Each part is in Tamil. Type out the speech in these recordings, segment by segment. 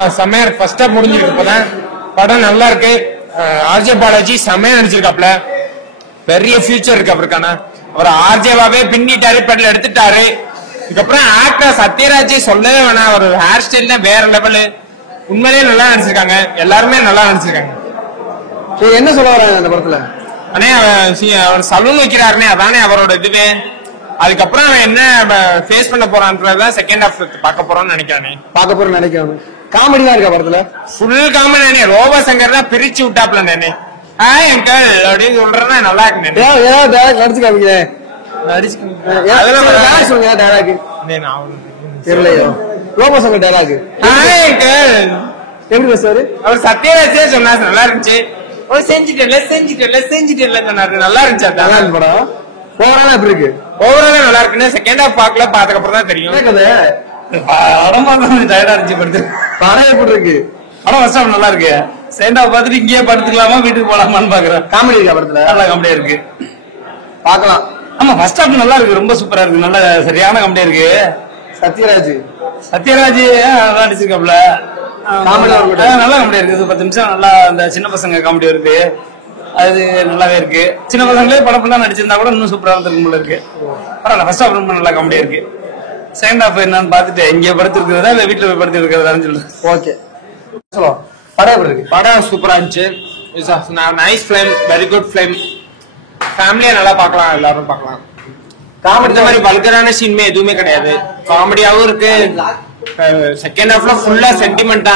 செம்மையா இருக்கு. ஃபர்ஸ்ட் ஹாஃப் முடிஞ்சிருக்கு இப்பதான். படம் நல்லா இருக்கு. ஆர்ஜே பாலாஜி செம்மையா நடிச்சிருக்காப்ல. பெரிய ஃபியூச்சர் இருக்கு அவருக்கான. அவர் ஆர்ஜேவாவே பின்னிட்டாரு, பெடல் எடுத்துட்டாரு. இதுக்கப்புறம் ஆக்டர் சத்யராஜ் சொல்லவே வேணாம். அவர் ஹேர் ஸ்டைல் தான் வேற லெவலு. உண்மையிலேயே நல்லா நடிச்சிருக்காங்க. எல்லாருமே நல்லா நடிச்சிருக்காங்க. என்ன சொல்ல வராங்க அந்த படத்துல? அண்ணே அவர் சலூன் வைக்கிறாருனே, அதானே அவரோட இதுவே. அதுக்கப்புறம் அவன் என்ன ஃபேஸ் பண்ண போறான்றதான் செகண்ட் ஹாஃப் பார்க்க போறோம்னு நினைக்கிறானே. பார்க்க போறேன்னு நினைக்கிறேன். காமெடி தான் இருக்கா படத்துல? Full comedy. ரோபோ சங்கர் தான் பிரிச்சு விட்டாப்ல நானே. ஹாய் அங்கிள் அப்படின்னு சொல்றதா நல்லா இருக்கு. நடிச்சு காமிக்கிறேன். Robo Shankar dialogue hi uncle எப்படி பேசுவாரு? அவர் சத்யராஜே சொன்னாரு நல்லா இருந்துச்சு. செஞ்சுட்டேன் சொன்னாரு. நல்லா இருந்துச்சு. அதான் படம் ஓவராலா எப்படி இருக்கு? ஓவராலா நல்லா இருக்குன்னு செகண்ட் ஹாஃப் பாக்கல, பாத்ததுக்கு அப்புறம் தான் தெரியும். டயர்டா இருந்துச்சு படுத்து. படம் எப்படி இருக்கு? படம் ஃபர்ஸ்ட் ஹாஃப் நல்லா இருக்கு. செகண்ட் ஹாஃப் பார்த்துட்டு இங்கேயே படுத்துக்கலாமா வீட்டுக்கு போலாமான்னு பாக்குறேன். காமெடி இருக்கா படத்துல? நல்லா காமெடியா இருக்கு, பாக்கலாம். ஆமா ஃபர்ஸ்ட் ஹாஃப் நல்லா இருக்கு, ரொம்ப சூப்பரா இருக்கு, நல்ல சரியான காமெடியா இருக்கு. சத்யராஜ் நல்லா நடிச்சிருக்காப்ல. நல்லா காமெடியா இருக்கு. 10 நிமிஷம் நல்லா அந்த சின்ன பசங்க காமெடி இருக்கு, அது நல்லாவே இருக்கு. சின்ன பசங்களே படம் ஃபுல்லா நடிச்சிருந்தா கூட இன்னும் சூப்பரா இருந்திருக்கும் போல இருக்கு. பரவாயில்ல, ஃபர்ஸ்ட் ஹாஃப் ரொம்ப நல்லா காமெடியா இருக்கு. செகண்ட் ஹாஃப் என்னன்னு பாத்துட்டு இங்கே படுத்து இருக்கிறதா இல்ல வீட்டுல போய் படுத்து இருக்கிறதான்னு சொல்றேன். ஓகே சொல்லுவோம். படம் எப்படி இருக்கு? படம் சூப்பரா இருந்துச்சு. Nice film, very good film. ஃபேமிலியா நல்லா பார்க்கலாம், எல்லாரும் பார்க்கலாம். காமெடி இந்த மாதிரி வல்கரான சீன்மே எதுவுமே கிடையாது. காமெடியாவும் இருக்கு. செகண்ட் ஹாஃப்ல ஃபுல்லா சென்டிமெண்டா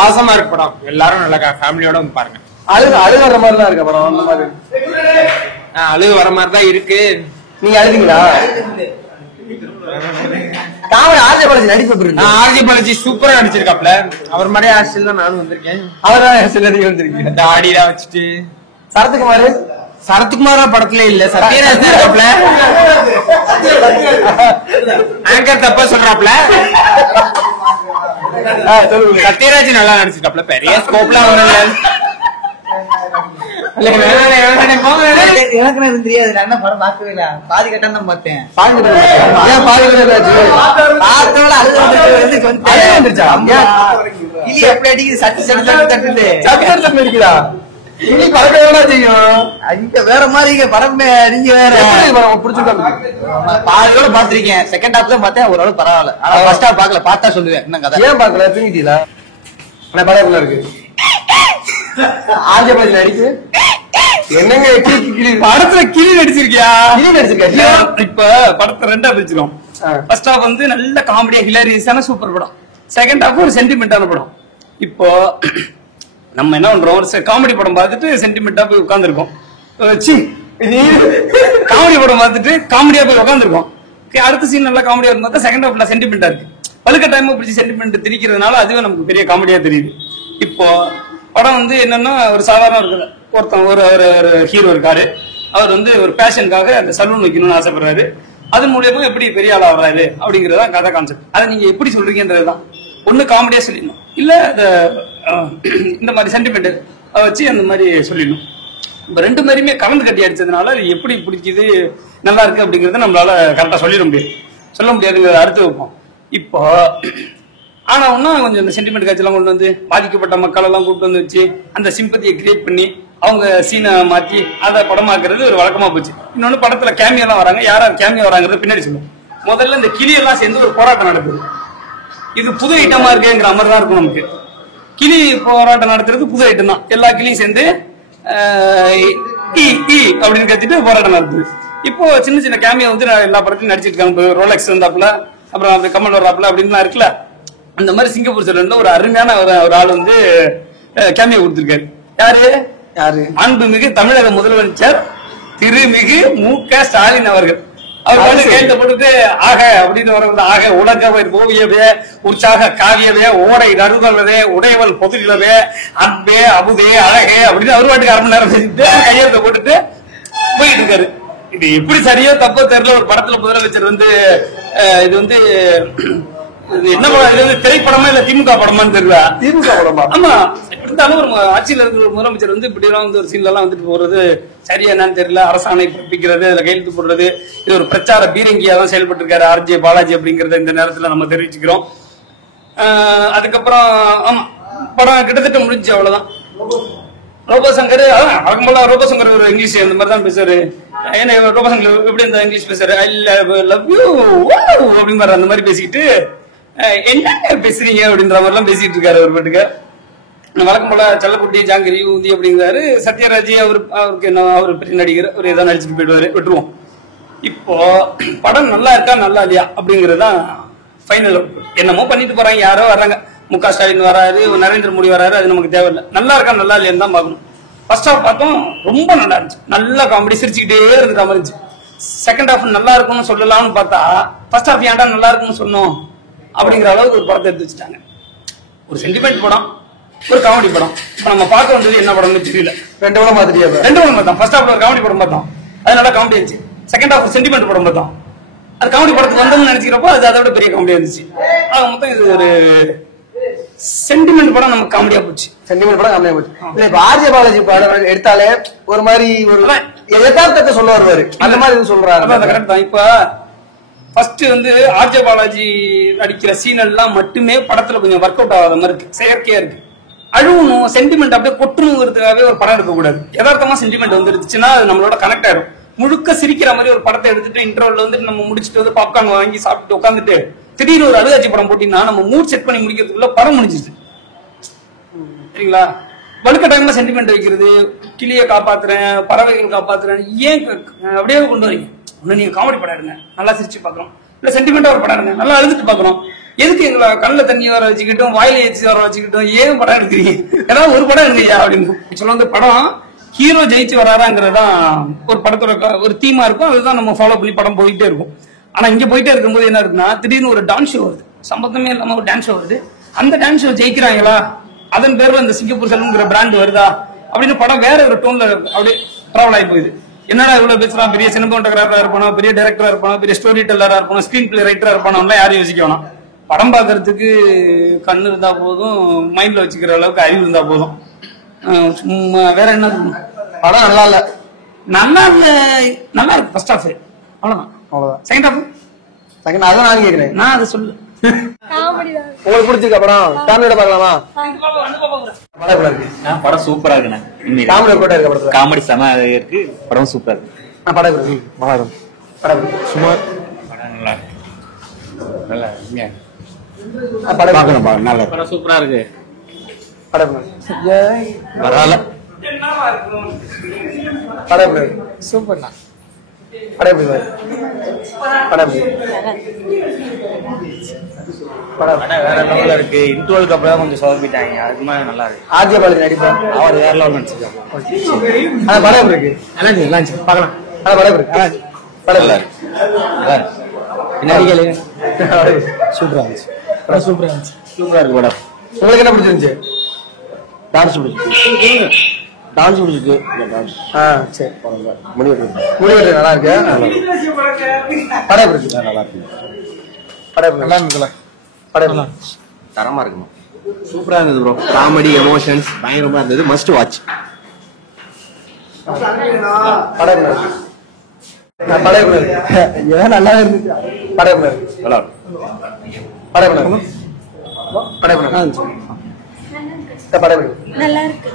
ஆசமா இருக்கு படம். எல்லாரும் நல்லா ஃபேமிலியோட பாருங்க. அழுகு வர மாதிரி தான் இருக்கா படம்? அந்த மாதிரி அழுகு வர மாதிரி தான் இருக்கு. நீங்க அழுதுங்களா? காமெடி ஆர்ஜே பாலாஜி நடிப்பு எப்படி இருக்கு? ஆர்ஜே பாலாஜி சூப்பரா நடிச்சிருக்காப்ல. அவர் மாதிரி ஹேர்ஸ்டைல் தான் நானும் வந்திருக்கேன். அவர்தான் ஹேர்ஸ்டைல் நடிக்க வந்திருக்கீங்க. தாடிலாம் வச்சுட்டு. சரத்குமார் படத்துல இல்ல, சத்யராஜ் இருக்காப்ல. ஆங்கர் தப்பா சொல்றாப்ல. சத்யராஜ் நல்லா நடிச்சிருக்காப்ல. பெரிய ஸ்கோப்லாம் ஒண்ணும் எனக்கு தெரியாது. நான் என்ன படம் பார்க்கவே இல்ல, பாதி கட்டம் தான் பார்த்தேன். எப்படி அடிக்குது, சட்டு இருக்குதா? இனி பறக்க செய்யும். இங்க வேற மாதிரி படம். நீங்க வேற பாதியோட பாத்திருக்கேன். செகண்ட் ஹாஃப் தான் பார்த்தேன், ஓரளவு பரவாயில்ல. ஆனா ஃபர்ஸ்ட் ஹாஃப் பாக்கல, பார்த்தா சொல்லுவேன் என்ன கதை. ஏன் பாக்கல? தூங்கிட்டீங்களா? படம் இருக்கு. ஆர்ஜே பாலாஜி நடிக்கு என்னங்க படத்துல கிளி நடிச்சிருக்கியா? நடிச்சிருக்கா? இப்ப படத்தை ரெண்டா பிரிச்சிரும். ஃபர்ஸ்ட் ஹாஃப் வந்து நல்ல காமெடியா ஹிலாரியஸான சூப்பர் படம். செகண்ட் ஹாஃப் ஒரு சென்டிமெண்டான படம். இப்போ நம்ம என்ன பண்றோம், ஒரு காமெடி படம் பார்த்துட்டு சென்டிமெண்டா போய் உட்காந்துருக்கோம். காமெடி படம் பார்த்துட்டு காமெடியா போய் உட்காந்துருக்கோம். அடுத்த சீன் நல்லா காமெடியா இருந்தா செகண்ட் ஹாஃப்ல சென்டிமெண்டா இருக்கு. பழுக்க டைம் பிடிச்சி சென்டிமெண்ட் திரிக்கிறதுனால அதுவே நமக்கு பெரிய காமெடியா தெரியுது. இப்போ படம் வந்து என்னன்னா ஒரு சாதாரண இருக்குது. ஒருத்தன் ஒரு ஹீரோ இருக்காரு. அவர் வந்து ஒரு பேஷனுக்காக அந்த சலூன் வைக்கணும்னு ஆசைப்படுறாரு. அது மூலியமா எப்படி பெரிய ஆள் ஆகுறாரு அப்படிங்கறதா கதை கான்செப்ட். அதை நீங்க எப்படி சொல்றீங்கன்றதுதான். ஒண்ணு காமெடியா சொல்லிடணும், இல்ல இந்த மாதிரி சென்டிமெண்ட் வச்சு அந்த மாதிரி சொல்லிடணும். இப்ப ரெண்டு மாதிரியுமே கலந்து கட்டி அடிச்சதுனால அது எப்படி பிடிக்குது நல்லா இருக்கு அப்படிங்கறத நம்மளால கரெக்டா சொல்ல முடியாதுங்கிறத அடுத்து வைப்போம். இப்போ ஆனா இன்னும் கொஞ்சம் இந்த சென்டிமெண்ட் காட்சியெல்லாம் கொண்டு வந்து பாதிக்கப்பட்ட மக்கள் எல்லாம் கூப்பிட்டு வந்து வச்சு அந்த சிம்பத்தியை கிரியேட் பண்ணி அவங்க சீனை மாத்தி அதை படமாக்குறது ஒரு வழக்கமா போச்சு. இன்னொன்னு படத்துல கேமியா எல்லாம் வராங்க. யாரா கேமியா வராங்கிறது பின்னாடி சொல்லுவோம். முதல்ல இந்த கிளி எல்லாம் சேர்ந்து ஒரு போராட்டம் நடக்குது. இது புது ஐட்டமா இருக்குங்கிற மாதிரி தான் இருக்கும் நமக்கு. கிளி போராட்டம் நடத்துறது புது ஐட்டம் தான். எல்லா கிளியும் சேர்ந்து அப்படின்னு கத்திட்டு போராட்டம் நடத்துது. இப்போ சின்ன சின்ன கேமியா வந்து எல்லா படத்தையும் நடிச்சிட்டு இருக்காங்க. ரோலெக்ஸ் வந்தாப்புல, அப்புறம் கமல் வர்றாப்புல அப்படின்லாம் இருக்குல்ல. அந்த மாதிரி சிங்கப்பூர் சைடுல ஒரு அருமையான ஒரு ஆள் வந்து கேமியா கொடுத்திருக்காரு. யாரு? அன்புமிகு தமிழக முதலமைச்சர் திருமிகு மு.க. ஸ்டாலின் அவர்கள். அவர் வந்து கையெழுத்து போட்டுட்டு ஆக அப்படின்னு வர ஆக உலகவே ஓவியவே உற்சாக காவியவே ஓடை நறுதல்வே உடையவள் பொதுநிலவே அன்பே அமுதே அழகே அப்படின்னு அவர் பாட்டுக்கு 1/2 மணி நேரம் செஞ்சுட்டு கையெழுத்த போட்டுட்டு போயிட்டு இருக்காரு. இது எப்படி சரியோ தப்போ தெரியல. ஒரு படத்துல முதலமைச்சர் வந்து இது வந்து என்ன படம், இது வந்து திரைப்படமா இல்ல திமுக படமான்னு தெரியல. திமுக படமா? ஆமா. இருந்தாலும் ஒரு ஆட்சியில இருக்கிற ஒரு முதலமைச்சர் வந்து இப்படி எல்லாம் வந்து ஒரு சீன்ல எல்லாம் வந்துட்டு போறது சரியா என்னன்னு தெரியல. அரசாணை பிறப்பிக்கிறது, அதுல கையெழுத்து போடுறது, இது ஒரு பிரச்சார பீரங்கியா தான் செயல்பட்டு இருக்காரு ஆர்ஜே பாலாஜி அப்படிங்கறத இந்த நேரத்துல நம்ம தெரிவிச்சுக்கிறோம். அதுக்கப்புறம் ஆமா படம் கிட்டத்தட்ட முடிஞ்சு அவ்வளவுதான். ரோபோசங்கர் வழக்கம் போல ரோபோசங்கர் ஒரு இங்கிலீஷ் இந்த மாதிரி தான் பேசுறாரு. ஏன்னா ரோபோசங்கர் எப்படி இந்த இங்கிலீஷ் பேசுறாரு, ஐ லவ் யூ அப்படிங்கிற அந்த மாதிரி பேசிக்கிட்டு என்ன பேசுறீங்க அப்படின்ற மாதிரி எல்லாம் பேசிட்டு இருக்காரு ஒரு பாட்டுக்கு. வழக்கம் போல செல்லக்குட்டி ஜாங்கிரி ஊந்தி அப்படிங்கிறாரு. சத்யராஜ் அவருக்கு என்ன, அவர் பெரிய நடிகர், அவர் ஏதாவது நடிச்சுட்டு போயிடுவாரு, விட்டுருவோம். இப்போ படம் நல்லா இருக்கா நல்லா இல்லையா அப்படிங்கறதுதான் ஃபைனல். என்னமோ பண்ணிட்டு போறாங்க, யாரோ வர்றாங்க, முக ஸ்டாலின் வராரு, நரேந்திர மோடி வராரு, அது நமக்கு தேவையில்லை. நல்லா இருக்கா நல்லா இல்லையான்னு தான் பார்க்கணும். ஃபர்ஸ்ட் ஹாஃப் பார்த்தோம், ரொம்ப நல்லா இருந்துச்சு, நல்ல காமெடி, சிரிச்சுக்கிட்டே இருக்கிற மாதிரி இருந்துச்சு. செகண்ட் ஹாஃப் நல்லா இருக்கும்னு சொல்லலாம்னு பார்த்தா ஃபர்ஸ்ட் ஹாஃப் ஏன்டா நல்லா இருக்கும்னு சொன்னோம் அப்படிங்கிற அளவுக்கு ஒரு படத்தை எடுத்து வச்சுட்டாங்க. ஒரு சென்டிமெண்ட் படம், ஒரு காமெடி படம். இப்ப நம்ம பார்க்க வந்தது என்ன படம்னு தெரியல. ரெண்டு படம் பார்த்துட்டியா? ரெண்டு படம் பார்த்தோம். ஃபர்ஸ்ட் ஹாஃப்ல ஒரு காமெடி படம் பார்த்தோம், அது நல்லா காமெடி இருந்துச்சு. செகண்ட் ஹாஃப் சென்டிமெண்ட் படம் பார்த்தோம், அது காமெடி படத்துக்கு வந்தோம்னு நினைச்சிக்கிறப்போ அது அதை விட பெரிய காமெடியா இருந்துச்சு. மொத்தம் இது ஒரு சென்டிமெண்ட் படம், நமக்கு காமெடியா போச்சு. சென்டிமெண்ட் படம் காமெடியா போச்சு. இல்ல இப்ப ஆர்ஜே பாலாஜி படம் எடுத்தாலே ஒரு மாதிரி ஒரு யதார்த்தத்தை சொல்ல வருவாரு, அந்த மாதிரி சொல்றாரு. அதான் கரெக்ட் தான். இப்ப ஃபர்ஸ்ட் வந்து ஆர்ஜே பாலாஜி நடிக்கிற சீன் எல்லாம் மட்டுமே படத்துல கொஞ்சம் ஒர்க் அவுட் ஆகாத மாதிரி இருக்கு, செயற்கையா இருக்கு. அழுவணும், சென்டிமெண்ட் அப்படியே கொட்டுங்கிறதுக்காகவே ஒரு படம் எடுக்க கூடாது. யதார்த்தமா சென்டிமெண்ட் வந்துருச்சுன்னா அது நம்மளோட கனெக்ட் ஆயிடும். முழுக்க சிரிக்கிற மாதிரி ஒரு படத்தை எடுத்துட்டு இன்டர்வல்ல வந்துட்டு நம்ம முடிச்சுட்டு வந்து பாப்கார்ன் வாங்கி சாப்பிட்டு உட்காந்துட்டு திடீர்னு ஒரு அழுகாட்சி படம் போட்டீங்கன்னா நம்ம மூட் செட் பண்ணி முடிக்கிறதுக்குள்ள படம் முடிஞ்சிச்சு. சரிங்களா? வலுக்கட்டாயமா சென்டிமெண்ட் வைக்கிறது, கிளியை காப்பாத்துறேன், பறவைகள் காப்பாத்துறேன், ஏன் அப்படியே கொண்டு வரீங்க? ஒண்ணு நீங்க காமெடி படம் எடுங்க, நல்லா சிரிச்சு பாக்குறோம், இல்ல சென்டிமெண்டா ஒரு படம் எடுங்க, நல்லா அழுதுட்டு பாக்குறோம். எதுக்கு எங்களை கண்ணில் தண்ணி வர வச்சுக்கிட்டும் வாயில ஏற்றி வர வச்சுக்கிட்டும் ஏன் படம் எடுக்கிறீங்க? ஏதாவது ஒரு படம் எடுங்கய்யா அப்படின்னு சொல்ல. அந்த படம் ஹீரோ ஜெயிச்சு வராறாங்கிறதான் ஒரு படத்தோட ஒரு தீமா இருக்கும். அதுதான் நம்ம ஃபாலோ பண்ணி படம் போயிட்டே இருக்கும். ஆனா இங்க போயிட்டே இருக்கும்போது என்ன இருக்குன்னா, திடீர்னு ஒரு டான்ஸ் ஷோ வருது, சம்பந்தமே இல்லாம ஒரு டான்ஸ் ஷோ வருது. அந்த டான்ஸ் ஷோ ஜெயிக்கிறாங்களா, அதன் பேர்ல இந்த சிங்கப்பூர் செல்வங்கிற பிராண்ட் வருதா அப்படின்னு படம் வேற ஒரு டோன்ல அப்படியே டிராவல் ஆகி போகுது. என்னடா இவ்வளவு பேசுறான், பெரிய சினிமாட்டோகிராஃபரா இருப்பானோ, பெரிய டைரக்டரா இருப்பானோ, பெரிய ஸ்டோரி டெல்லரா இருப்பானோ, ஸ்கிரீன் பிளே ரைட்டரா இருப்பானோ, யாரும் யோசிக்க வேணாம். படம் பாக்குறதுக்கு கண்ணு இருந்தா போதும், மைண்ட்ல வச்சுக்கிற அளவுக்கு அறிவு இருந்தா போதும். வேற என்ன படம் நல்லா இல்ல, நல்லா இல்ல, நல்லா இருக்கு. ஃபர்ஸ்ட் ஹாஃப் அவ்வளவுதான், அவ்வளவுதான். செகண்ட் ஹாஃப் செகண்ட் அதான் நான் கேக்குறேன். நான் அதை சொல்லு. உங்களுக்கு பிடிச்சிருக்க படம் ஃபேமிலியோட பார்க்கலாமா? படம் எப்படி இருக்கு? படம் சூப்பரா இருக்குண்ணே. காமெடி கூட இருக்க படத்துல காமெடி செம இருக்கு, படம் சூப்பரா இருக்கு. படம் எப்படி இருக்கு? படம் சுமார் படம் நல்லா இருக்கு, நல்லா இருக்கு. படம் பார்க்கணும், நல்லா படம் சூப்பரா இருக்கு. படம் பரவாயில்ல. படம் எப்படி இருக்கு? சூப்பர்ண்ணா. படம் எப்படி இருக்கு? படம் எப்படி படம் வேற லெவல்ல இருக்கு. இன்டர்வலுக்கு அப்புறம் கொஞ்சம் சொதப்பிட்டாங்க, அதுக்கு மேல நல்லா இருக்கு. ஆர்ஜே பாலாஜி நடிப்பா அவர் வேற லெவல் நடிச்சிருக்காங்க. படம் எப்படி இருக்கு? நல்லா இருந்துச்சு, பார்க்கலாம். படம் எப்படி இருக்கு? படம் நல்லா இருக்கு, நல்லா இருக்கு. நடிகை சூப்பரா இருந்துச்சு, படம் சூப்பரா இருந்துச்சு. சூப்பரா இருக்கு படம். உங்களுக்கு என்ன பிடிச்சிருந்துச்சு? டான்ஸ் பிடிச்சிருக்கு, டான்ஸ் பிடிச்சிருக்கு. சரி, முடிவு நல்லா இருக்கு. படம் எப்படி இருக்கு? நல்லா இருக்கு, படம் நல்லா இருக்குல்ல? படம் தரமா இருக்குமா? சூப்பரா இருந்தது ப்ரோ. காமெடி எமோஷன்ஸ் பயங்கரமா இருந்தது, மஸ்ட் வாட்ச். படம் எப்படி இருக்கு? படம் எப்படி இருக்கு? நல்லா இருந்துச்சு. படம் எப்படி இருக்கு? நல்லா இருக்கு. படம் எப்படி இருக்கு? படம் எப்படி இருக்கு? படம் எப்படி இருக்கு? நல்லா இருக்கு.